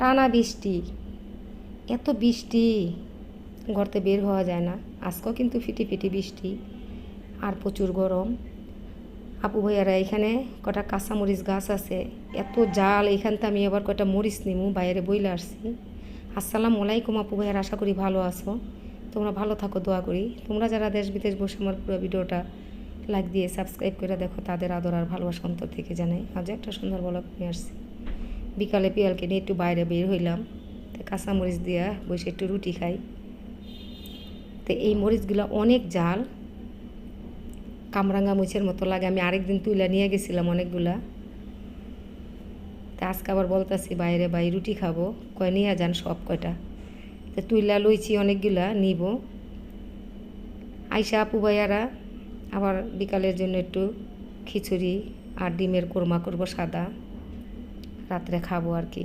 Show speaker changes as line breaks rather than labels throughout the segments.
টানা বৃষ্টি। এত বৃষ্টি। ঘরতে বের হওয়া যায় না। আজকেও কিন্তু ফিটি ফিটি বৃষ্টি। আর প্রচুর গরম। আপু ভাইয়ারা, এখানে কটা কাঁচামরিচ গাছ আছে। এত জাল এখানতে আমি আবার কটা মরিচ নিমু, বাইরে বইলে আসছি। আসসালামু আলাইকুম আপু ভাইয়ার, আশা করি ভালো আছো। তোমরা ভালো থাকো, দোয়া করি। তোমরা যারা দেশ বিদেশ বসে আমার পুরো ভিডিওটা লাইক দিয়ে সাবস্ক্রাইব করে দেখো, তাদের আদর আর ভালোবাসা অন্তর থেকে জানাই। আজ একটা সুন্দর বলক নিয়ে আসছি। বিকালে পিয়ালকে নিয়ে একটু বাইরে বের হইলাম। তো কাঁচামরিচ দিয়া বসে একটু রুটি খাই। তো এই মরিচগুলো অনেক জাল। কামরাঙ্গা মুছের মতো লাগে। আমি আরেকদিন তুইলা নিয়ে গেছিলাম অনেকগুলা। তা আজকে আবার বলতাছি, বাইরে বাই রুটি খাব। কয়, নিয়ে যান সব কয়টা। তো তুইলা লইছি অনেকগুলা, নিব। আইসা আপু ভাইয়ারা আবার বিকালের জন্য একটু খিচুড়ি আর ডিমের কোরমা করব সাদা। রাত্রে খাব আর কি।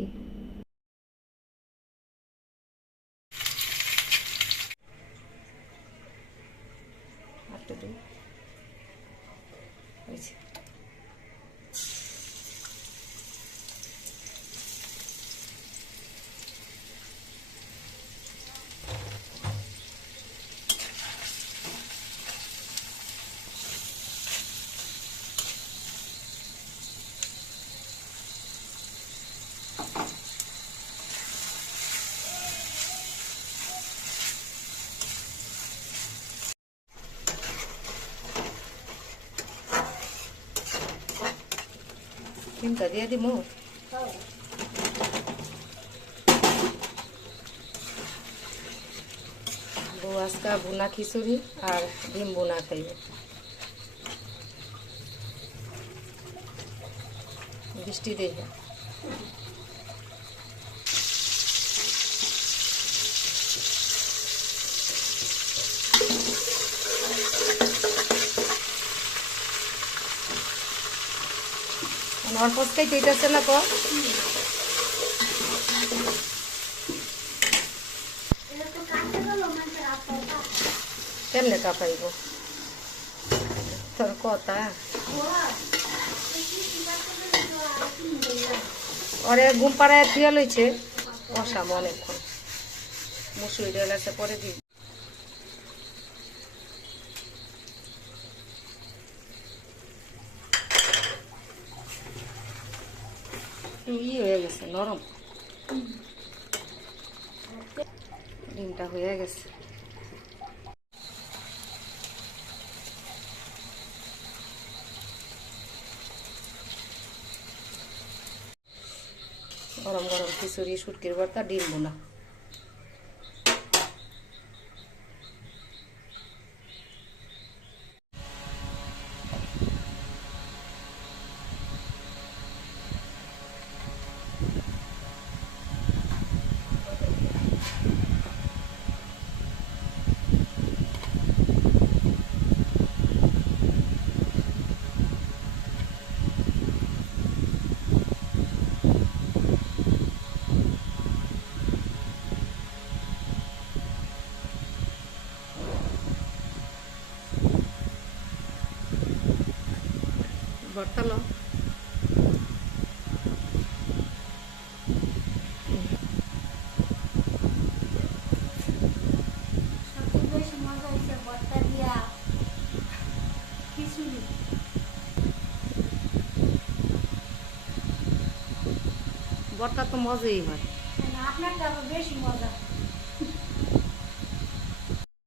হয়েছে। ডিমটা দিয়ে দিব বউ আজকা বুনা খিচুড়ি আর ডিম বোনা খাইব বৃষ্টি দেখে আমার ফসকাই দিতেছে না কর। কেমনে কাপাইব? তোর কথা। ওরে ঘুম পাড়ায় থিয়া লইছে। বসাম অনেকক্ষণ। মুসুরি ডাল আছে, পরে দিই ই হয়ে গেছে নরম। ডিমটা হয়ে গেছে। গরম গরম খিচুড়ি সুটকির ভর্তা ডিম বোনা ভর্তা লো
সবচেয়ে বেশি মজা হয়েছে ভর্তা খিচুড়ি
ভর্তা তো মজাই হয়।
আরও বেশি মজা।